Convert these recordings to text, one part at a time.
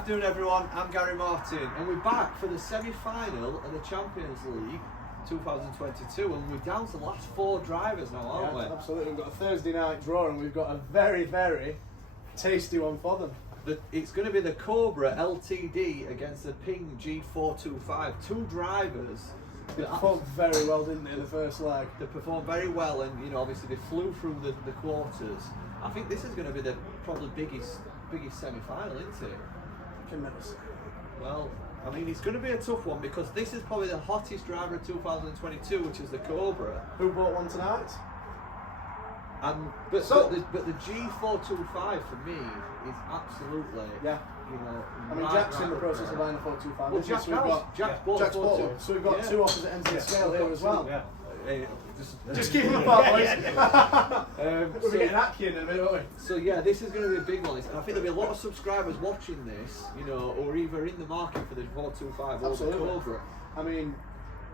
afternoon everyone, I'm Gary Martin and we're back for the semi-final of the Champions League 2022 and we're down to the last 4 drivers now, aren't we? Absolutely, we've got a Thursday night draw and we've got a very, very tasty one for them. It's going to be the COBRA LTD against the PING G425, 2 drivers. They performed very well, didn't they, in the first leg? They performed very well and, you know, obviously they flew through the quarters. I think this is going to be the probably biggest semi-final, isn't it? Tremendous. Well, I mean, it's going to be a tough one because this is probably the hottest driver of 2022, which is the COBRA. Who bought one tonight? But the G425 for me is absolutely, you know. I mean, Jack's in the process of buying a 425. Well, Jack's bought one. So we've got 2 opposite ends of the scale here as well. Yeah. Just keep them apart, boys. We'll be getting Aki in a minute, won't we? So yeah, this is going to be a big one, and I think there'll be a lot of subscribers watching this, you know, or either in the market for the 425 or the COBRA. I mean,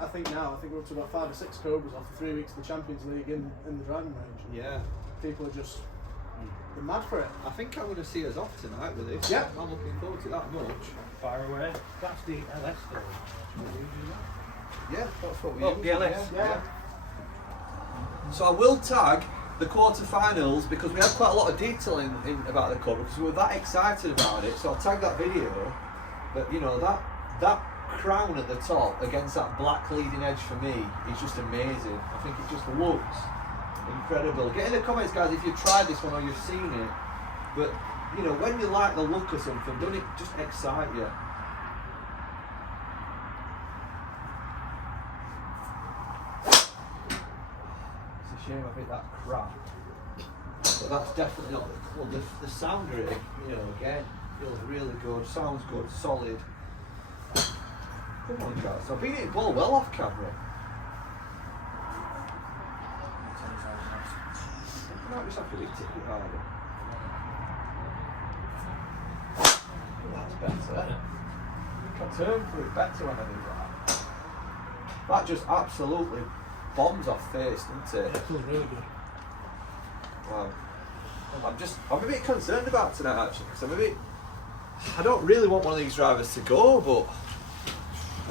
I think we're up to about 5 or 6 COBRAs after 3 weeks of the Champions League in the driving range. Yeah. People are just mad for it. I think I'm going to see us off tonight with this. Yeah. I'm looking forward to that much. Fire away. That's the LS though. Yeah, that's what we use. The LS. Yeah. So I will tag the quarterfinals because we had quite a lot of detail in about the COBRA because we were that excited about it. So I'll tag that video. But you know that crown at the top against that black leading edge for me is just amazing. I think it just looks incredible. Get in the comments, guys, if you've tried this one or you've seen it. But you know, when you like the look of something, doesn't it just excite you? Shame I think that crap, but that's definitely not the sound rig, you know, again feels really good, sounds good, solid. Come on guys, I've been hitting ball well off camera. I might just have to hit it a bit harder. That's better. I can turn for it better when I do that. That just absolutely bombs off face, doesn't it? It feels really good. Wow. I'm a bit concerned about tonight actually, because I don't really want one of these drivers to go, but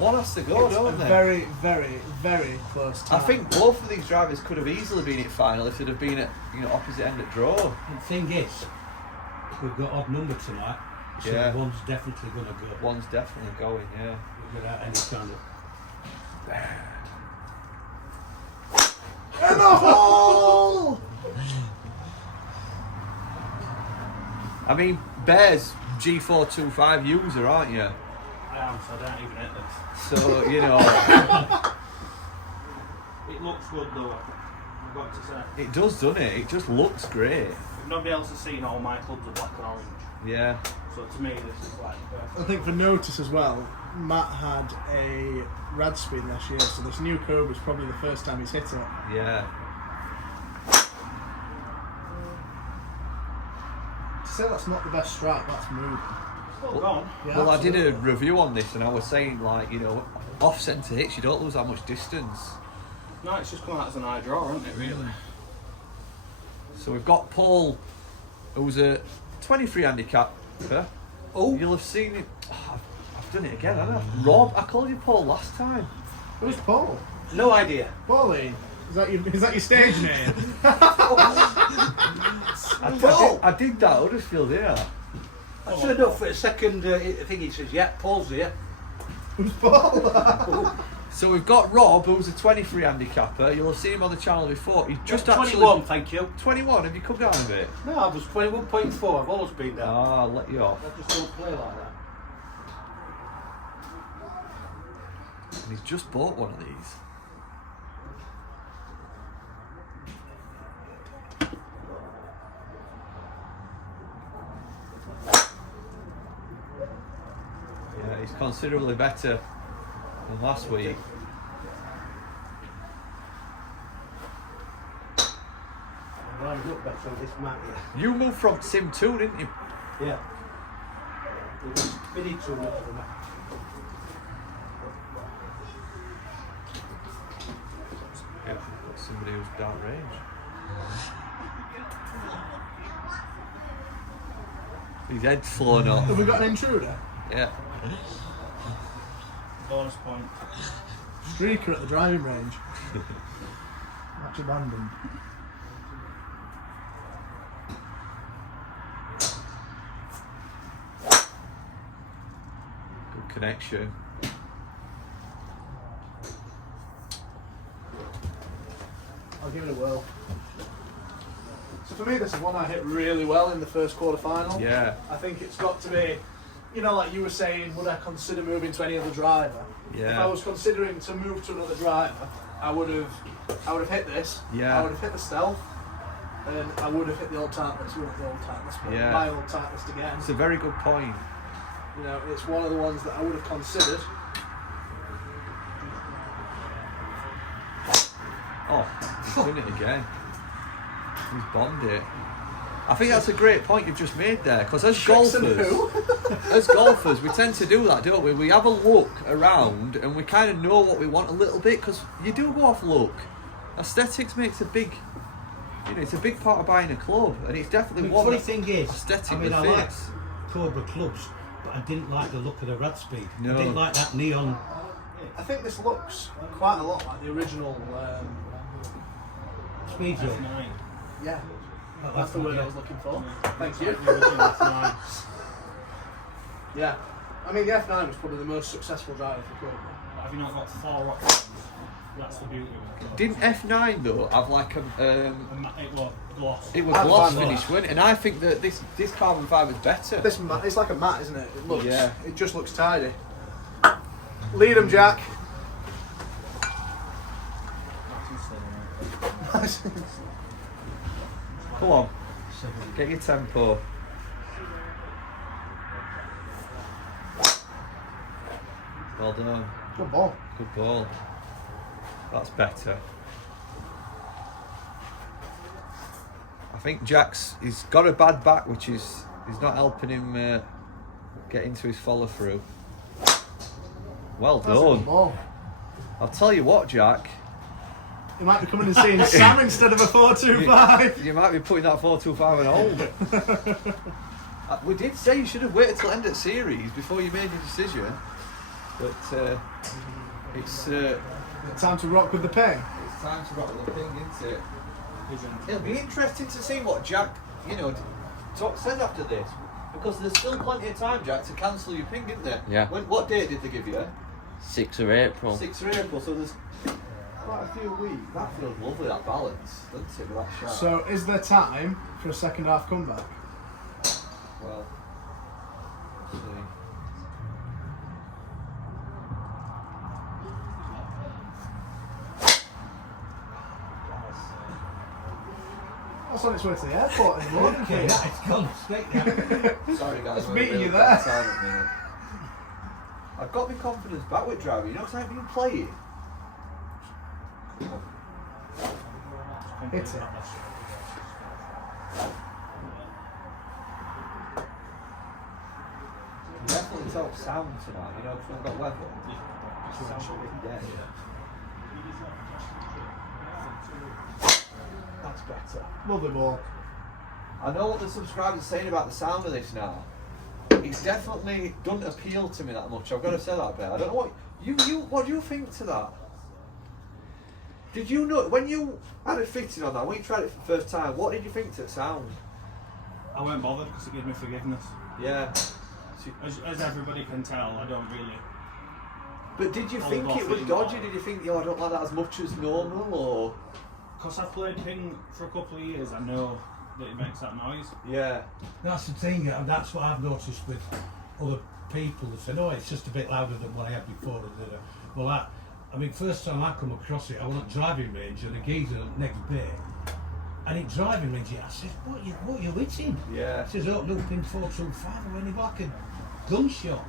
one has to go, don't they? Very, very, very close time. I think both of these drivers could have easily been at final if they'd have been at, you know, opposite end of draw. The thing is, we've got odd number tonight, so one's definitely going to go. One's definitely going, yeah. Without any kind of... In the hole! I mean, Bear's G425 user, aren't you? I am, so I don't even hit this. So, you know. It looks good though, I've got to say. It does, doesn't it? It just looks great. Nobody else has seen all my clubs are black and orange. Yeah. So to me, this is like perfect. I think for notice as well, Matt had a rad spin last year, so this new COBRA is probably the first time he's hit it. Yeah. To say that's not the best strike, that's moving. Still gone. Yeah, Well, absolutely. I did a review on this and I was saying, like, you know, off centre hits, you don't lose that much distance. No, it's just come out as an eye draw, isn't it, really? So we've got Paul, who's a 23 handicapper. Oh, you'll have seen it. Oh, I've done it again, haven't I? Rob, I called you Paul last time. Who's Paul? No idea. Paulie? Is that your stage name? I did that, Huddersfield, yeah. I turned up for a second, I think it says, yeah, Paul's here. Who's Paul? So we've got Rob, who's a 23 handicapper. You'll have seen him on the channel before. He's just 21, thank you. 21, have you come down a bit? No, I was 21.4, I've always been down. Ah, I'll let you off. I just don't play like that. And he's just bought one of these. Yeah, he's considerably better than last week. Well, look better on this mat here. You moved from Sim 2, didn't you? Yeah. It was pretty too much for me. Yeah, got somebody who's down range. His head's flown off. Have we got an intruder? Yeah. Bonus point. Streaker at the driving range. Match abandoned. Good connection. I'll give it a whirl. So for me, this is one I hit really well in the first quarter final. Yeah. I think it's got to be, you know, like you were saying, would I consider moving to any other driver? Yeah. If I was considering to move to another driver, I would have hit this. Yeah. I would have hit the Stealth, and I would have hit the old Titleist. Would have the old Titleist, but Yeah. my old Titleist again. It's a very good point. You know, it's one of the ones that I would have considered. Oh, he's done it again. He's bombed it. I think that's a great point you've just made there, because as golfers, we tend to do that, don't we? We have a look around and we kind of know what we want a little bit, because you do go off look. Aesthetics makes a big, you know, it's a big part of buying a club, and it's definitely The one funny that thing is, aesthetically I like fits. Cobra clubs, but I didn't like the look of the rad speed. No. I didn't like that neon. I think this looks quite a lot like the original. Speed zone. F9. Yeah, But that's the word yeah. I was looking for. Thank you. The original F9. Yeah, I mean the F9 was probably the most successful driver for Cobra. Have you not got 4 options? That's the beauty of it. Didn't F9 though have like a It was gloss. it was I've gloss had finish, that. wasn't it? And I think that this carbon fibre is better. This it's like a mat, isn't it? It looks. Yeah. It just looks tidy. Lead 'em, Jack. Come on, get your tempo. Well done. Good ball. Good ball. That's better. I think he's got a bad back, which is not helping him get into his follow through. Well That's a good done. ball. I'll tell you what, Jack. You might be coming and seeing Sam instead of a 425. You might be putting that 425 on hold. We did say you should have waited till end of series before you made your decision, but it's Time to rock with the ping. it's time to rock the ping, isn't it? Isn't. It'll be interesting to see what Jack, says after this, because there's still plenty of time, Jack, to cancel your ping, isn't there? Yeah. What date did they give you? 6th of April. 6th of April, so there's quite a few weeks. That feels lovely, that balance, doesn't it, with that shot? So, is there time for a second half comeback? Well, let's see. That's on its way to the airport in the morning. Okay, it's gone straight down. Sorry guys, It's we're meeting really you bad there. time at the minute. I've got my confidence back with driving, because I've been playing. Hit it. Definitely tell sound tonight, because we've got weather. Yeah. That's better. Lovely ball. I know what the subscribers are saying about the sound of this now. It's definitely doesn't appeal to me that much. I've got to say that, Ben. I don't know what do you think to that? Did you know when you had it fitted on that? When you tried it for the first time, what did you think to the sound? I weren't bothered because it gave me forgiveness. Yeah. As everybody can tell, I don't really. But did you Hold think off it was it. dodgy? Did you think, I don't like that as much as normal, or? Because I've played ping for a couple of years, I know that it makes that noise. Yeah. That's the thing, and that's what I've noticed with other people that say, no, it's just a bit louder than what I had before. Well, I mean, first time I come across it, I went at driving range and a geezer next bay. And in driving range, I said, what are you hitting? Yeah. He says, oh, no, pin 425. I went like a gunshot.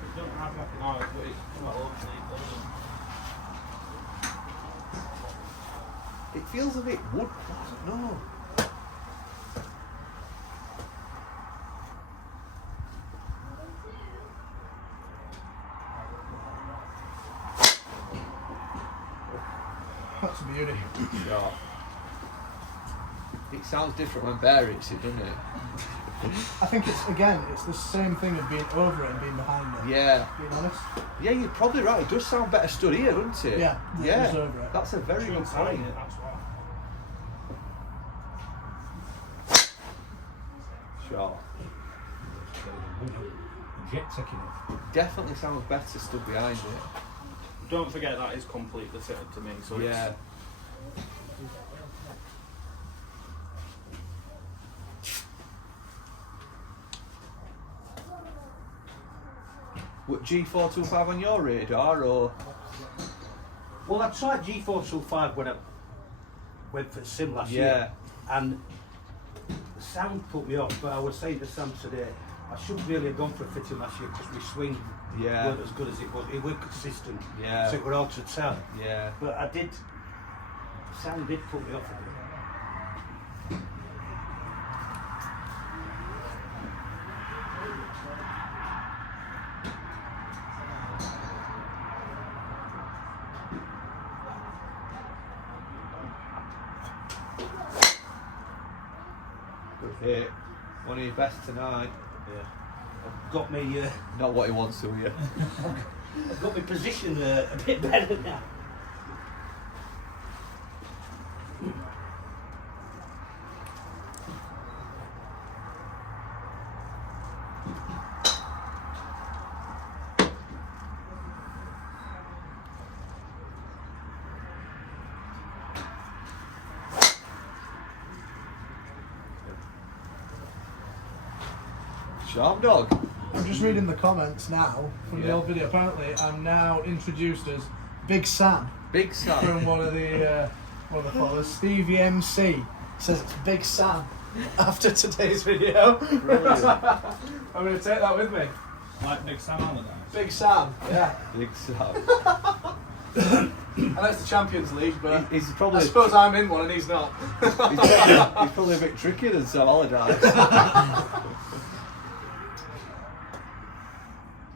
It don't have like a noise, but it's quite open. It feels a bit wood. I don't know. That's a beauty. Yeah. It sounds different when Bear hits it, doesn't it? I think it's the same thing of being over it and being behind it. Yeah. Being honest. Yeah, you're probably right. It does sound better stood here, doesn't it? Yeah. Yeah. It's over it. That's a very good point. That's why. Sure. Jet taking it. Definitely sounds better stood behind it. Don't forget that is completely fitted to me, so Yeah. What, G425 on your radar, or? Well, I tried G425 when I went for sim last Yeah. year, and the sound put me off. But I was saying to Sam today, I should really have gone for a fitting last year because my swing weren't as good as it was. It weren't consistent, Yeah. so it were hard to tell. Yeah. But the sound did put me off a bit. Good hit. One of your best tonight. Yeah. I've got me, Not what he wants to hear. I've got my position a bit better now. Sharp dog. I'm just reading the comments now from the Yeah. old video. Apparently, I'm now introduced as Big Sam Big Sam. from one of the followers. Stevie MC says it's Big Sam after today's video. Brilliant. I'm going to take that with me. like Big Sam Allardyce. Big Sam, yeah. Big Sam. I know it's the Champions League, but He's I probably suppose I'm in one and he's not. he's probably a bit trickier than Sam Allardyce.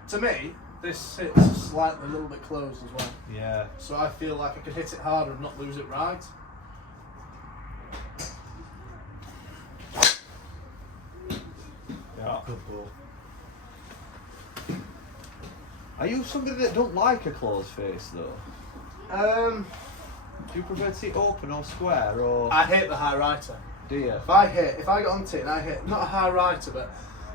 To me, this hits slightly a little bit closed as well. Yeah. So I feel like I could hit it harder and not lose it right. Yeah. Good ball. Are you somebody that don't like a closed face though? Do you prefer to see it open or square, or I hate the high righter. do you? If I get onto it and I hit, not a high righter, but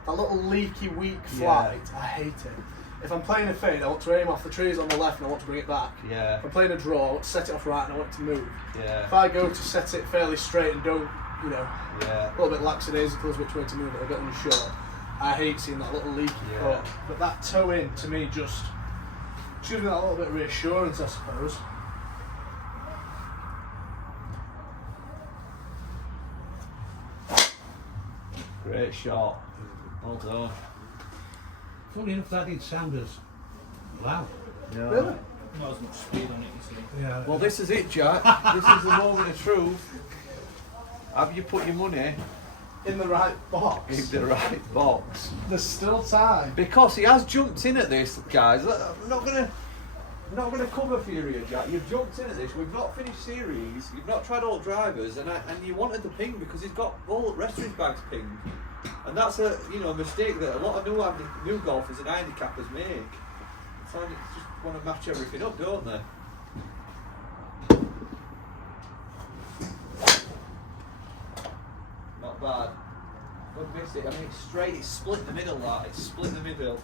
a little leaky, weak flight, I hate it. If I'm playing a fade, I want to aim off the trees on the left and I want to bring it back. Yeah. If I'm playing a draw, I want to set it off right and I want it to move. Yeah. If I go to set it fairly straight and don't, Yeah. a little bit lackadaisical as which way to move it, a bit unsure, I hate seeing that little leaky cut. But that toe in, to me, just gives me that little bit of reassurance, I suppose. Great shot. Well done. Funny enough, that didn't sound as loud. Yeah. Really? Not as much speed on it, you see. Yeah. Well, this is it, Jack. This is the moment of truth. Have you put your money In the right box. in the right box? There's still time. Because he has jumped in at this, guys. Look, I'm not gonna cover for you here, Jack. You've jumped in at this. We've not finished series. You've not tried all drivers, and you wanted the ping because he's got all the rest of his bags pinged, and that's a mistake that a lot of new golfers and handicappers make. So they just want to match everything up, don't they? Not bad. Don't miss it. I mean, it's straight. It's split the middle. That it's split the middle.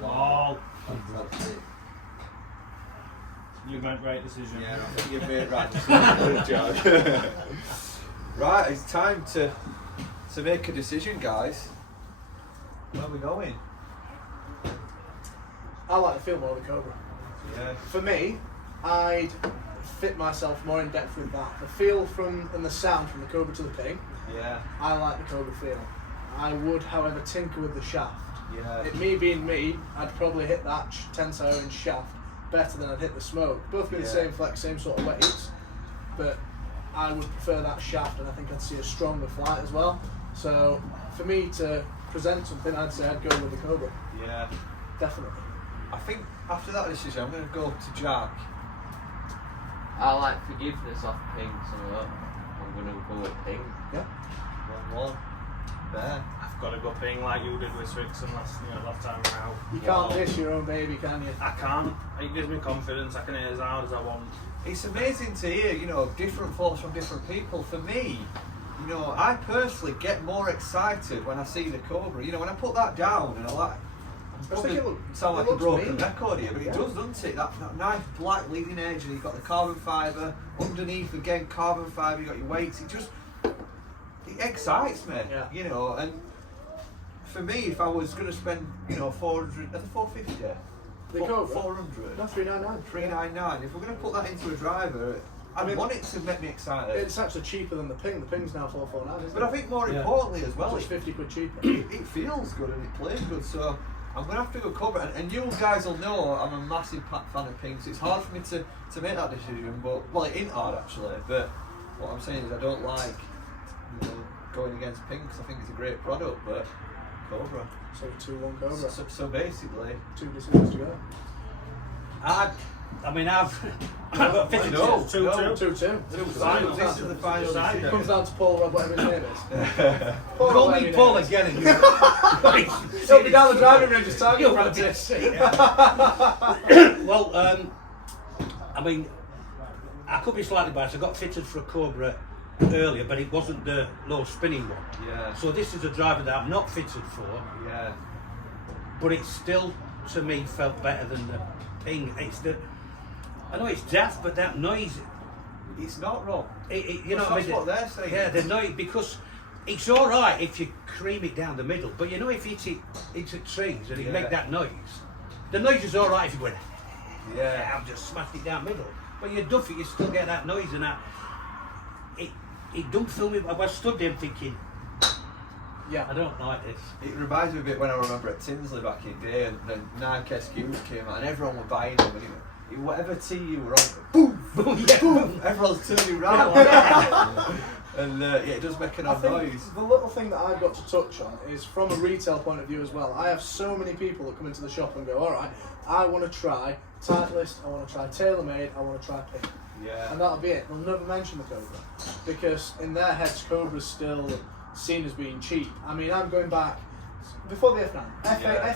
Wow. Fantastic. You made right decision. Yeah, I think you've made right decision, Jack. Right, it's time to make a decision, guys. Where are we going? I like the feel more of the Cobra. Yeah. For me, I'd fit myself more in depth with that. The feel and the sound from the Cobra to the Ping, Yeah. I like the Cobra feel. I would, however, tinker with the shaft. Yeah. It, me being me, I'd probably hit that tensile inch shaft better than I'd hit the smoke. Both be the Yeah. same flex, same sort of weights, but I would prefer that shaft, and I think I'd see a stronger flight as well. So for me to present something, I'd say I'd go with the Cobra. Yeah. Definitely. I think after that decision, I'm going to go to Jack. I like forgiveness off Ping, so I'm going to go with Ping. Yeah. 1-1. There. I've got to go Ping like you did with Swixon last time around. You can't dish your own baby, can you? I can't. It gives me confidence. I can hit as hard as I want. It's amazing to hear, you know, different thoughts from different people. For me, you know, I personally get more excited when I see the Cobra. You know, when I put that down and I like, sound like a broken record here, but it does, doesn't it? That nice black leading edge, and you've got the carbon fibre underneath again, carbon fibre. You've got your weights. It excites me. Yeah. You know, and for me, if I was going to spend, you know, 400, 450. The Cobra? 400. No, 399. 399. If we're going to put that into a driver, I want it to make me excited. It's actually cheaper than the Ping. The Ping's now 449, isn't it? But I think more importantly as well, it's 50 quid cheaper. it feels good and it plays good. So I'm going to have to go Cobra. And you guys will know I'm a massive fan of Ping. So it's hard for me to make that decision. But well, it ain't hard actually. But what I'm saying is I don't like, you know, going against Ping because I think it's a great product. But Cobra. So 2-1 Cobra. So basically, 2 decisions to go. I've got 52. No, 2-2. This is the final decision. It comes down to Paul Rob, whatever his name is. Call me Paul again and He'll be down the driving range just target practice. Well, I mean, I could be slightly biased. I got fitted for a Cobra earlier, but it wasn't the low spinning one. Yeah. So this is a driver that I'm not fitted for, Yeah. but it still, to me, felt better than the Ping. I know it's daft, but that noise, It's not wrong. you know That's what I mean? what they're saying. Yeah, the noise, because it's all right if you cream it down the middle, but you know if you hit it into trees and it make that noise, the noise is all right if you went, I've just smashed it down middle. But you duff it, you still get that noise, and that it don't fill me. I stood there thinking, I don't like this. It reminds me a bit when I remember at Tinsley back in the day, and then Nike SQs came out, and everyone were buying them, and whatever tee you were on, boom, boom, boom, everyone's turning round. And it does make an odd noise. The little thing that I've got to touch on is from a retail point of view as well. I have so many people that come into the shop and go, all right, I want to try Titleist, I want to try TaylorMade, I want to try Ping. Yeah. And that'll be it. They'll never mention the Cobra because in their heads, Cobra's still seen as being cheap. I mean, I'm going back before the F9,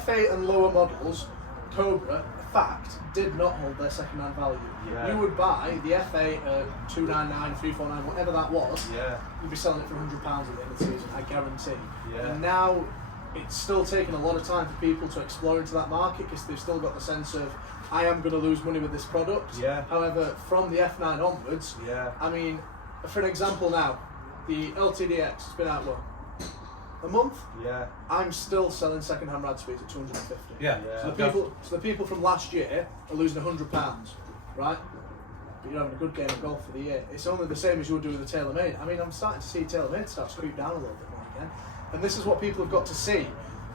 F8 and lower models. Cobra, fact, did not hold their second-hand value. Yeah. You would buy the F8 at 299, 349, whatever that was. Yeah. You'd be selling it for £100 at the end of the season, I guarantee. Yeah. And now it's still taking a lot of time for people to explore into that market because they've still got the sense of, I am going to lose money with this product. Yeah. However, from the F9 onwards, I mean, for an example now, the LTD X has been out, what, a month? Yeah. I'm still selling second-hand rad speeds at 250. Yeah. So the people from last year are losing £100, right? But you're having a good game of golf for the year. It's only the same as you would do with the TaylorMade. I mean, I'm starting to see TaylorMade start to creep down a little bit more again. And this is what people have got to see.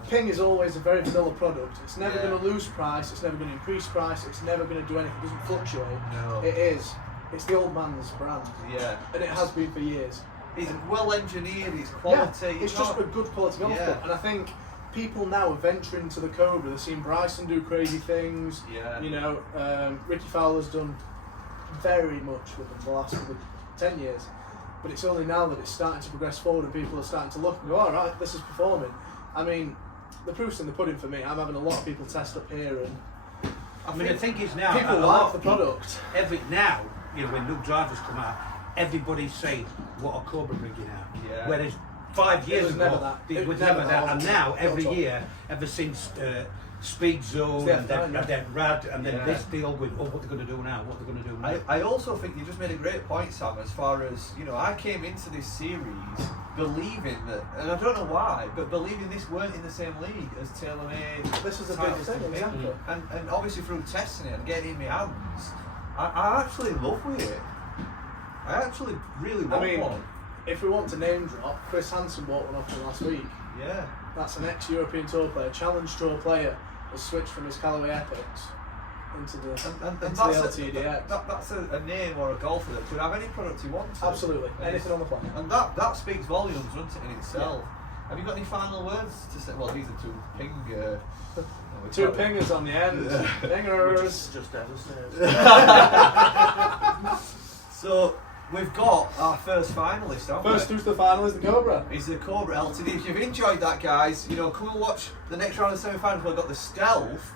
Ping is always a very vanilla product. It's never going to lose price, it's never going to increase price, it's never going to do anything, it doesn't fluctuate. No. It is. It's the old man's brand. Yeah. And it has been for years. It's well engineered, it's quality. Yeah, it's just a good quality golf club. And I think people now are venturing to the Cobra. They've seen Bryson do crazy things. Yeah. You know, Ricky Fowler's done very much with them the last 10 years. But it's only now that it's starting to progress forward and people are starting to look and go, all right, this is performing. I mean, the proof's in the pudding for me. I'm having a lot of people test up here, and I mean, the thing is now, people like the product. Now, you know, when new drivers come out, everybody's saying, what are Cobra bringing out? Yeah. Whereas 5 years was ago, never that. it It was was never never that. that. And now, Not every at all. year, ever since Speed Zone, It's and the F9, then Rad, and then Yeah. this, they all going, oh, what they're going to do now, what they're going to do now. I also think you just made a great point, Sam, as far as, you know, I came into this series believing that, and I don't know why, but believing this weren't in the same league as TaylorMade. This is a big Titleist thing, and Ping. exactly. And obviously through testing it and getting it in my hands, I actually love with it. I actually really want one. If we want to name drop, Chris Hansen bought one off him last week. Yeah. That's an ex-European Tour player, Challenge Tour player, has switched from his Callaway Epics into the And into that's the LTDX. that's a name or a golfer that could have any product he wants. Absolutely, And anything on the planet. And that speaks volumes, doesn't it, in itself? Have you got any final words to say? Well, these are two ping. Two pingers on the end. Pingers. Just devastated. So we've got our first finalist, haven't First we? through to the final is the Cobra. Is the COBRA LTD. If you've enjoyed that, guys, you know, come and watch the next round of the semi-finals. We've got the Stealth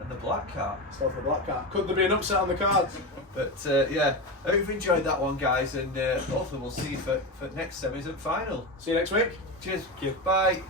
and the Black Cat. Stealth the Black Cat. Could there be an upset on the cards? But yeah, I hope you've enjoyed that one, guys, and hopefully we'll see you for next semis and final. See you next week. Cheers. Bye.